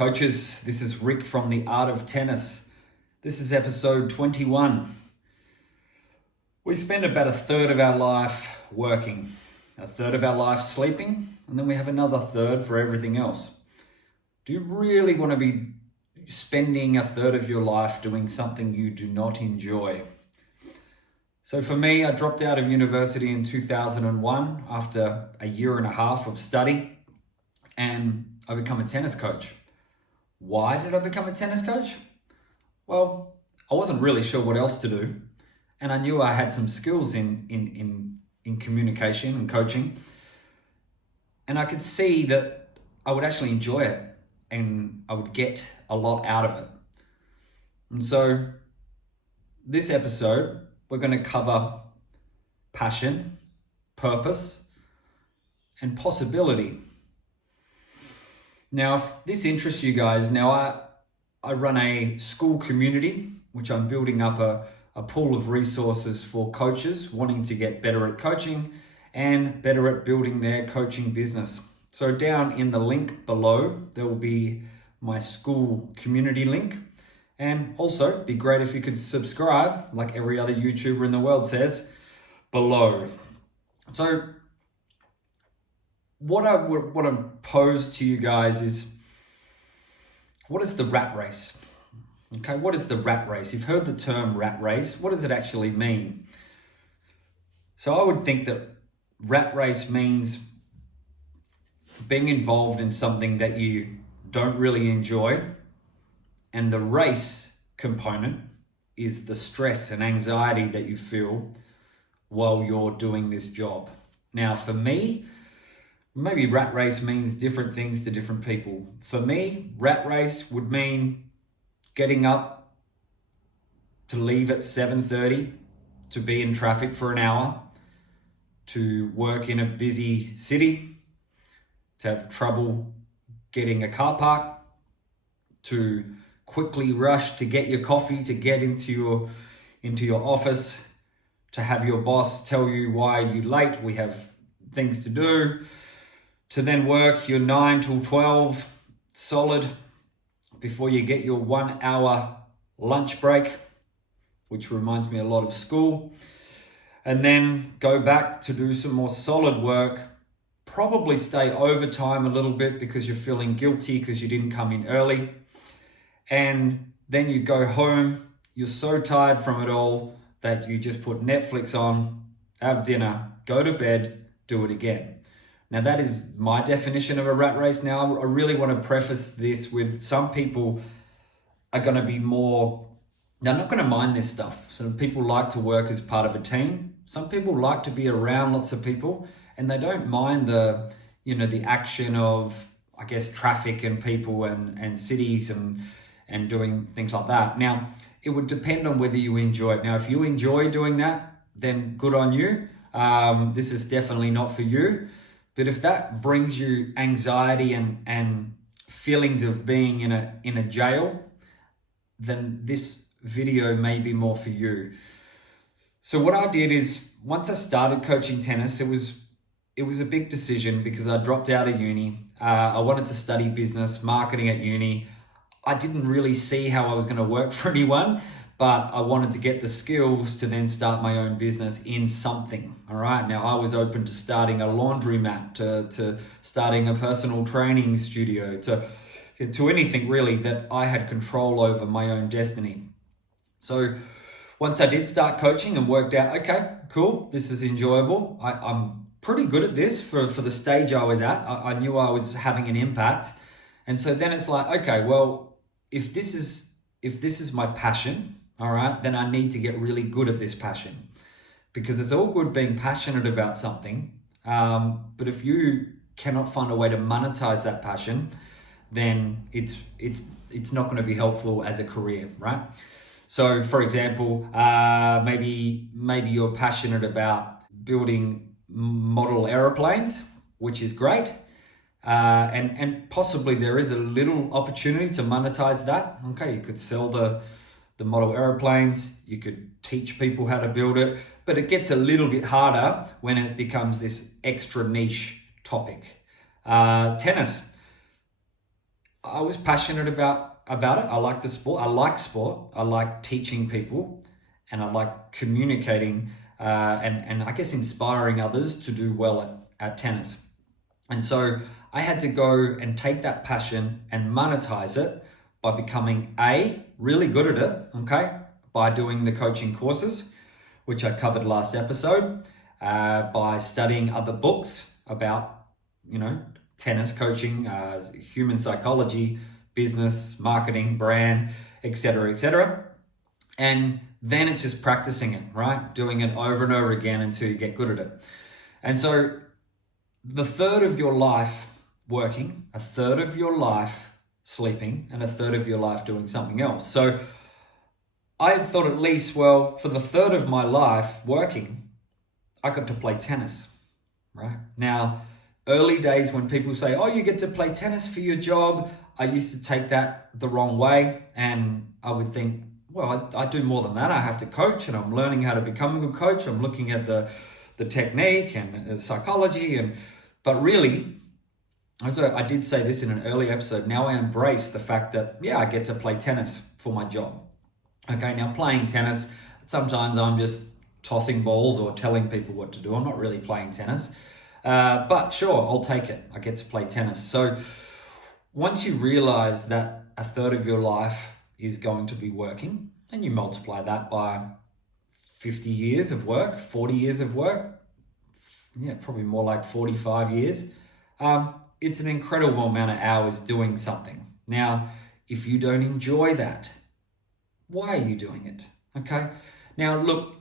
Coaches, this is Rick from The Art of Tennis. This is episode 21. We spend about a third of our life working, a third of our life sleeping, and then we have another third for everything else. Do you really want to be spending a third of your life doing something you do not enjoy? So for me, I dropped out of university in 2001 after a year and a half of study, and I became a tennis coach. Why did I become a tennis coach? Well, I wasn't really sure what else to do, and I knew I had some skills in communication and coaching, and I could see that I would actually enjoy it and I would get a lot out of it. And so this episode, we're going to cover passion, purpose, and possibility. Now, if this interests you guys, I run a school community, which I'm building up a pool of resources for coaches wanting to get better at coaching and better at building their coaching business. So down in the link below, there will be my school community link. And also, it'd be great if you could subscribe, like every other YouTuber in the world says, below. So what I pose to you guys is, what is the rat race? Okay, what is the rat race? You've heard the term rat race. What does it actually mean? So I would think that rat race means being involved in something that you don't really enjoy, and the race component is the stress and anxiety that you feel while you're doing this job. Now, for me, maybe rat race means different things to different people. For me, rat race would mean getting up to leave at 7:30 to be in traffic for an hour, to work in a busy city, to have trouble getting a car park, to quickly rush to get your coffee, to get into your office, to have your boss tell you why you're late, we have things to do, to then work your 9 till 12 solid before you get your 1 hour lunch break, which reminds me a lot of school, and then go back to do some more solid work, probably stay overtime a little bit because you're feeling guilty because you didn't come in early, and then you go home, you're so tired from it all that you just put Netflix on, have dinner, go to bed, do it again. Now that is my definition of a rat race. Now I really want to preface this with, some people are going to be more, they're not going to mind this stuff. So people like to work as part of a team. Some people like to be around lots of people, and they don't mind the action of, I guess, traffic and people and cities and doing things like that. Now, it would depend on whether you enjoy it. Now, if you enjoy doing that, then good on you. This is definitely not for you. But if that brings you anxiety and feelings of being in a jail, then this video may be more for you. So what I did is, once I started coaching tennis, it was a big decision because I dropped out of uni. I wanted to study business, marketing at uni. I didn't really see how I was going to work for anyone, but I wanted to get the skills to then start my own business in something. All right. Now, I was open to starting a laundromat, to starting a personal training studio, to anything really that I had control over my own destiny. So once I did start coaching and worked out, okay, cool, this is enjoyable. I'm pretty good at this for the stage I was at. I knew I was having an impact. And so then it's like, okay, well, if this is my passion, all right, then I need to get really good at this passion, because it's all good being passionate about something. But if you cannot find a way to monetize that passion, then it's not going to be helpful as a career, right? So for example, maybe you're passionate about building model airplanes, which is great. And possibly there is a little opportunity to monetize that. Okay, you could sell the model airplanes, you could teach people how to build it, but it gets a little bit harder when it becomes this extra niche topic. Tennis. I was passionate about it. I like the sport. I like sport. I like teaching people, and I like communicating and I guess inspiring others to do well at tennis. And so I had to go and take that passion and monetize it by becoming really good at it, okay, by doing the coaching courses, which I covered last episode, by studying other books about, tennis coaching, human psychology, business, marketing, brand, etc., etc. And then it's just practicing it, right? Doing it over and over again until you get good at it. And so the third of your life working, a third of your life sleeping, and a third of your life doing something else. So I thought at least, well, for the third of my life working, I got to play tennis, right? Now, early days when people say, oh, you get to play tennis for your job, I used to take that the wrong way. And I would think, well, I do more than that. I have to coach, and I'm learning how to become a good coach. I'm looking at the technique and the psychology. But really, I did say this in an early episode, now I embrace the fact that, yeah, I get to play tennis for my job. Okay, now playing tennis, sometimes I'm just tossing balls or telling people what to do. I'm not really playing tennis. But sure, I'll take it. I get to play tennis. So once you realize that a third of your life is going to be working, and you multiply that by 50 years of work, 40 years of work, yeah, probably more like 45 years. It's an incredible amount of hours doing something. Now, if you don't enjoy that, why are you doing it? Okay. Now, look,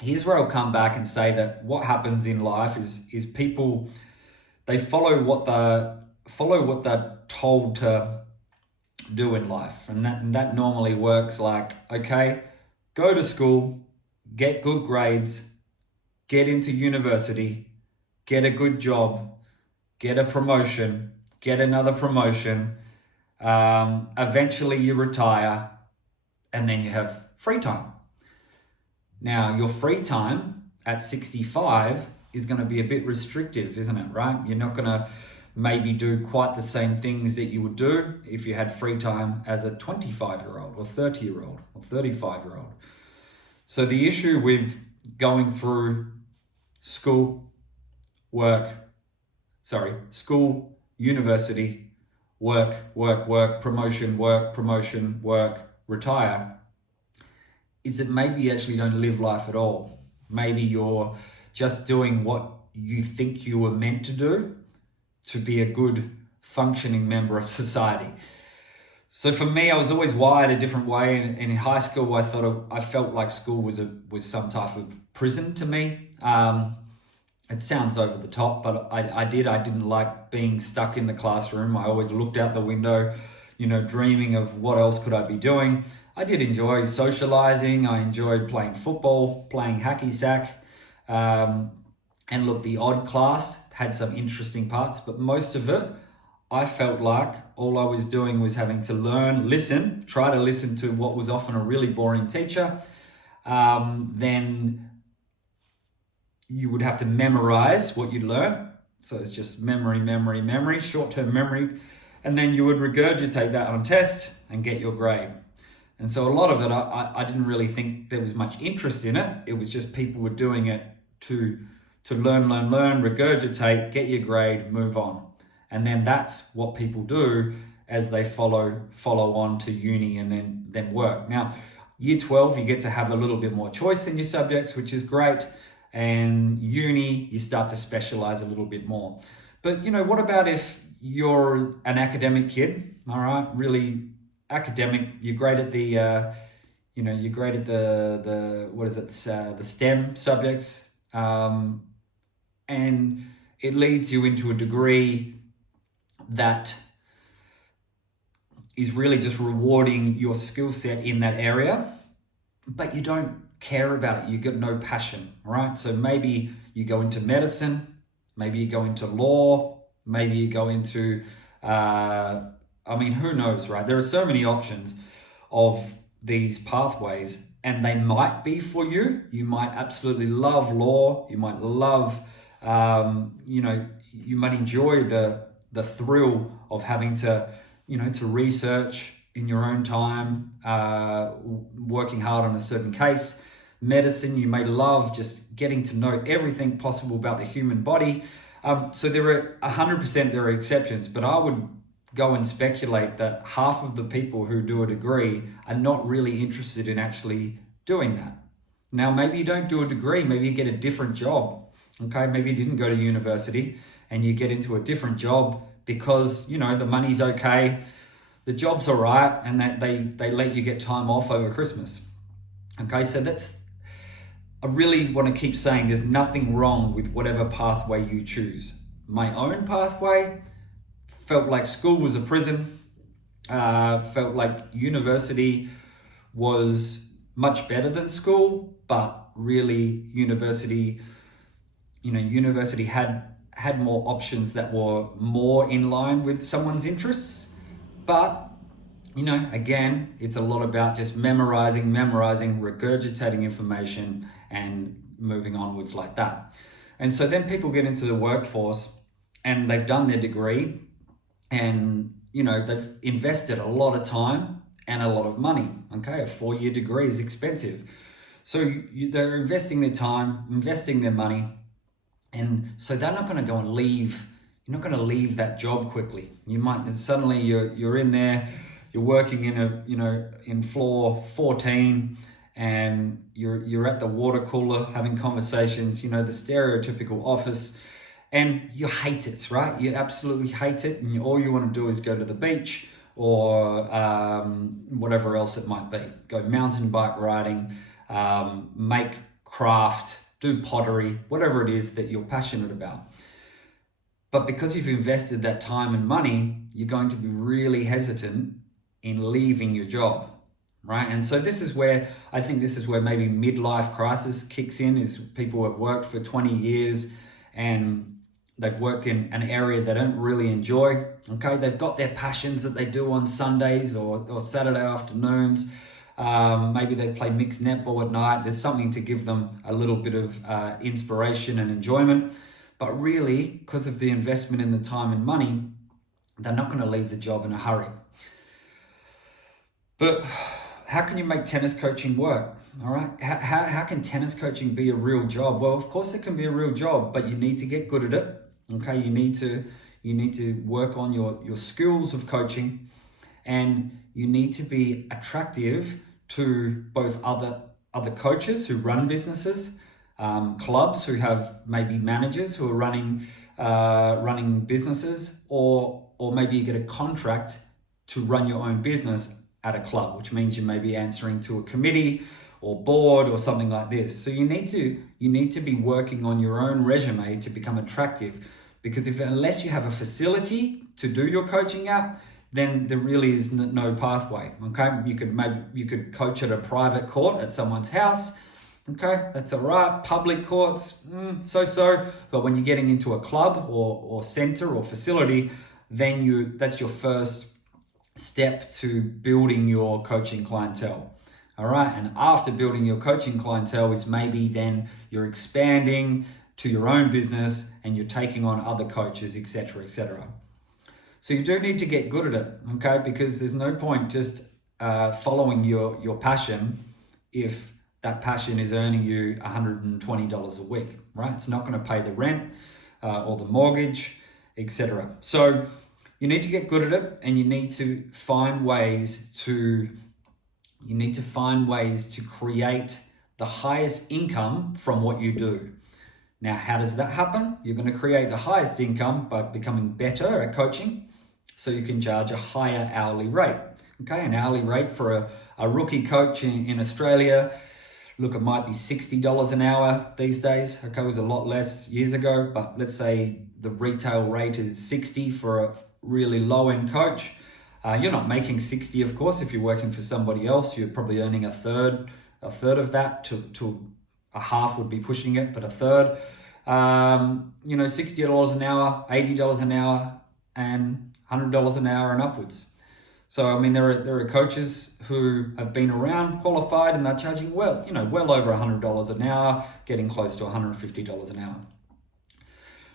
here's where I'll come back and say that what happens in life is people, they follow what they're told to do in life, and that normally works like, okay, go to school, get good grades, get into university, get a good job, get a promotion, get another promotion, eventually you retire, and then you have free time. Now, your free time at 65 is going to be a bit restrictive, isn't it, right? You're not going to maybe do quite the same things that you would do if you had free time as a 25-year-old or 30-year-old or 35-year-old. So the issue with going through school, university, work, promotion, work, retire, is that maybe you actually don't live life at all. Maybe you're just doing what you think you were meant to do to be a good functioning member of society. So for me, I was always wired a different way. And in high school, I felt like school was some type of prison to me. It sounds over the top, but I didn't like being stuck in the classroom. I always looked out the window, dreaming of what else could I be doing. I did enjoy socializing. I enjoyed playing football, playing hacky sack. And look, the odd class had some interesting parts, but most of it, I felt like all I was doing was having to try to listen to what was often a really boring teacher. Then you would have to memorize what you learned. So it's just memory, short-term memory. And then you would regurgitate that on a test and get your grade. And so a lot of it, I didn't really think there was much interest in it. It was just people were doing it to learn, regurgitate, get your grade, move on. And then that's what people do as they follow on to uni and then work. Now, year 12, you get to have a little bit more choice in your subjects, which is great. And uni, you start to specialize a little bit more. But, what about if you're an academic kid, all right, really academic, you're great at the STEM subjects, and it leads you into a degree that is really just rewarding your skill set in that area, but you don't care about it. You got no passion, right? So maybe you go into medicine, maybe you go into law, maybe you go into, who knows, right? There are so many options of these pathways, and they might be for you. You might absolutely love law. You might love, you might enjoy the thrill of having to to research in your own time, working hard on a certain case. Medicine, you may love just getting to know everything possible about the human body. So there are 100% there are exceptions, but I would go and speculate that half of the people who do a degree are not really interested in actually doing that. Now, maybe you don't do a degree, maybe you get a different job. Okay, maybe you didn't go to university and you get into a different job because, the money's okay, the job's all right, and that they let you get time off over Christmas. Okay, so I really want to keep saying there's nothing wrong with whatever pathway you choose. My own pathway felt like school was a prison, felt like university was much better than school, but really university had more options that were more in line with someone's interests. But, again, it's a lot about just memorizing, regurgitating information and moving onwards like that. And so then people get into the workforce and they've done their degree and, they've invested a lot of time and a lot of money. Okay, a 4-year degree is expensive. So they're investing their time, investing their money, and so they're not going to go and leave. You're not going to leave that job quickly. You might suddenly you're in there, you're working in floor 14, and you're at the water cooler having conversations. The stereotypical office, and you hate it, right? You absolutely hate it, and all you want to do is go to the beach or whatever else it might be. Go mountain bike riding, make craft, do pottery, whatever it is that you're passionate about. But because you've invested that time and money, you're going to be really hesitant in leaving your job, right? And so this is where maybe midlife crisis kicks in, is people have worked for 20 years and they've worked in an area they don't really enjoy. Okay, they've got their passions that they do on Sundays or Saturday afternoons. Maybe they play mixed netball at night. There's something to give them a little bit of inspiration and enjoyment. But really, because of the investment in the time and money, they're not going to leave the job in a hurry. But how can you make tennis coaching work? All right. How can tennis coaching be a real job? Well, of course it can be a real job, but you need to get good at it. Okay. You need to work on your skills of coaching, and you need to be attractive to both other coaches who run businesses, clubs who have maybe managers who are running businesses, or maybe you get a contract to run your own business at a club, which means you may be answering to a committee or board or something like this. So you need to be working on your own resume to become attractive, because unless you have a facility to do your coaching at, then there really is no pathway. Okay, you could coach at a private court at someone's house. Okay, that's all right. Public courts, so. But when you're getting into a club or center or facility, then that's your first step to building your coaching clientele. All right, and after building your coaching clientele is maybe then you're expanding to your own business and you're taking on other coaches, etc., etc. So you do need to get good at it, okay? Because there's no point just following your passion if that passion is earning you $120 a week, right? It's not going to pay the rent or the mortgage, etc. So you need to get good at it, and you need to find ways to create the highest income from what you do. Now, how does that happen? You're going to create the highest income by becoming better at coaching, so you can charge a higher hourly rate. Okay, an hourly rate for a rookie coach in Australia, look, it might be $60 an hour these days. Okay, it was a lot less years ago, but let's say the retail rate is 60 for a really low-end coach. You're not making 60, of course. If you're working for somebody else, you're probably earning a third of that to a half would be pushing it, but a third. $60 an hour, $80 an hour, and $100 an hour and upwards. So, I mean, there are coaches who have been around, qualified, and they're charging well over $100 an hour, getting close to $150 an hour.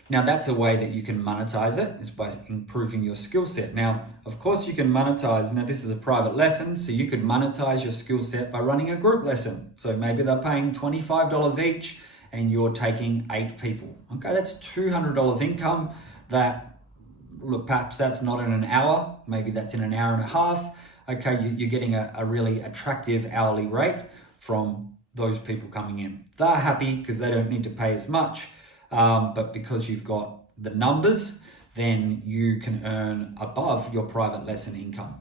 Now that's a way that you can monetize it, is by improving your skill set. Now, of course you can monetize, now this is a private lesson, so you could monetize your skill set by running a group lesson. So maybe they're paying $25 each and you're taking 8 people. Okay, that's $200 income that, look, perhaps that's not in an hour, maybe that's in an hour and a half. Okay, you're getting a really attractive hourly rate from those people coming in. They're happy because they don't need to pay as much. But because you've got the numbers, then you can earn above your private lesson income.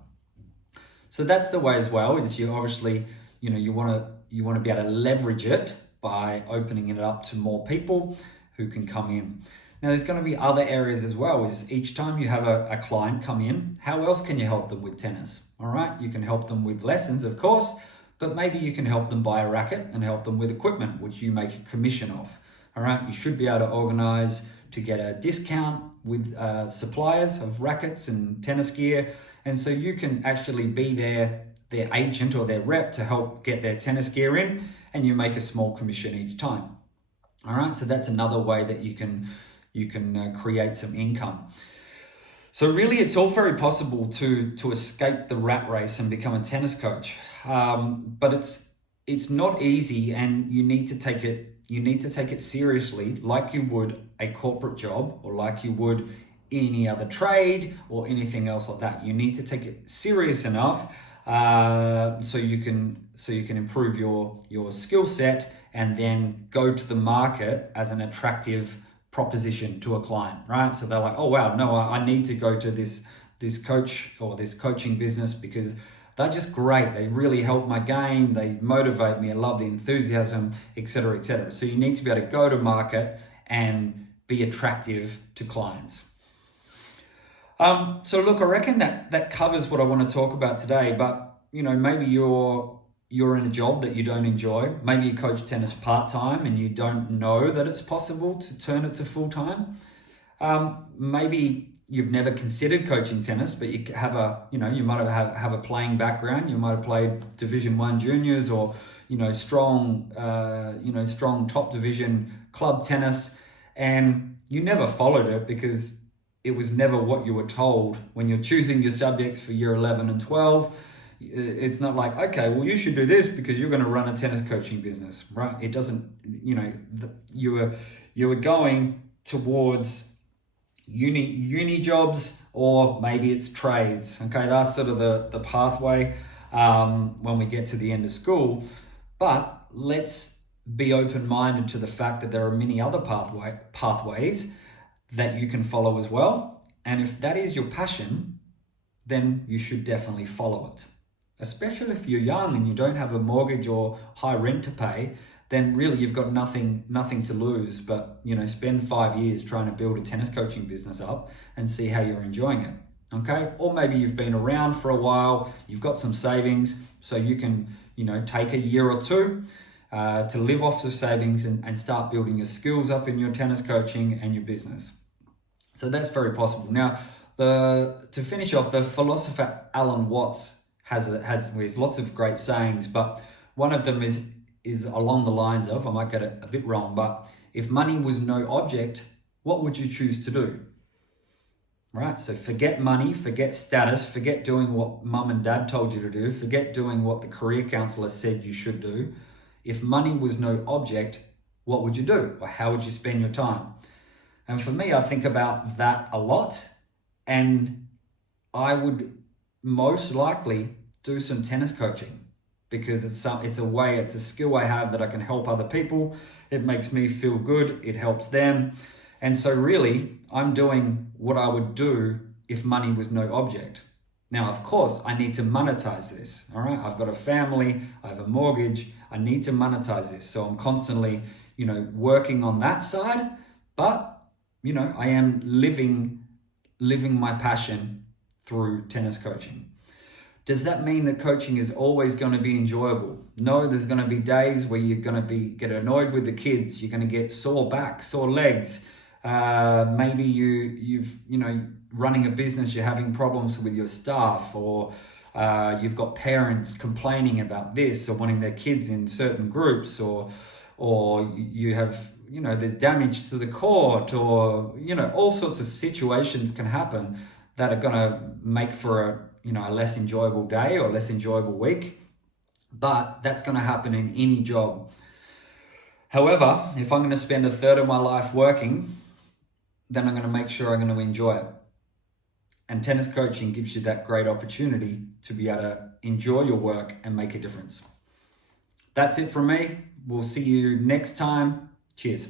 So that's the way as well, is you obviously, you want to be able to leverage it by opening it up to more people who can come in. Now there's going to be other areas as well, is each time you have a client come in, how else can you help them with tennis? All right, you can help them with lessons, of course, but maybe you can help them buy a racket and help them with equipment, which you make a commission of. All right, you should be able to organize to get a discount with suppliers of rackets and tennis gear. And so you can actually be their agent or their rep to help get their tennis gear in, and you make a small commission each time. All right, so that's another way that you can create some income. So really, it's all very possible to escape the rat race and become a tennis coach. But it's not easy, and you need to take it seriously, like you would a corporate job or like you would any other trade or anything else like that. You need to take it serious enough so you can improve your skill set and then go to the market as an attractive proposition to a client, right? So they're like, oh wow, no, I need to go to this coach or this coaching business because they're just great. They really help my game. They motivate me. I love the enthusiasm, etc., etc. So you need to be able to go to market and be attractive to clients. So look, I reckon that covers what I want to talk about today. But maybe you're in a job that you don't enjoy. Maybe you coach tennis part-time and you don't know that it's possible to turn it to full-time. Maybe you've never considered coaching tennis, but you have you might have a playing background. You might have played Division 1 juniors or strong top division club tennis, and you never followed it because it was never what you were told when you're choosing your subjects for year 11 and 12. It's not like, okay, well, you should do this because you're going to run a tennis coaching business, right? It doesn't, you were going towards uni jobs, or maybe it's trades. Okay, that's sort of the pathway when we get to the end of school. But let's be open-minded to the fact that there are many other pathways that you can follow as well. And if that is your passion, then you should definitely follow it. Especially if you're young and you don't have a mortgage or high rent to pay, then really you've got nothing to lose, but spend 5 years trying to build a tennis coaching business up and see how you're enjoying it. Okay, or maybe you've been around for a while, you've got some savings, so you can take a year or two to live off the savings and start building your skills up in your tennis coaching and your business. So that's very possible. Now, to finish off, the philosopher Alan Watts has lots of great sayings, but one of them is along the lines of, I might get it a bit wrong, but if money was no object, what would you choose to do? Right? So forget money, forget status, forget doing what mum and dad told you to do, forget doing what the career counselor said you should do. If money was no object, what would you do? Or how would you spend your time? And for me, I think about that a lot, and I would most likely do some tennis coaching because it's a skill I have that I can help other people. It makes me feel good. It helps them. And so really, I'm doing what I would do if money was no object. Now, of course, I need to monetize this. All right. I've got a family. I have a mortgage. I need to monetize this. So I'm constantly, working on that side, but I am living my passion through tennis coaching. Does that mean that coaching is always going to be enjoyable? No, there's going to be days where you're going to get annoyed with the kids. You're going to get sore back, sore legs. Maybe you've running a business, you're having problems with your staff, or you've got parents complaining about this or wanting their kids in certain groups, or you have there's damage to the court, or, all sorts of situations can happen that are going to make for a less enjoyable day or less enjoyable week. But that's going to happen in any job. However, if I'm going to spend a third of my life working, then I'm going to make sure I'm going to enjoy it. And tennis coaching gives you that great opportunity to be able to enjoy your work and make a difference. That's it from me. We'll see you next time. Cheers.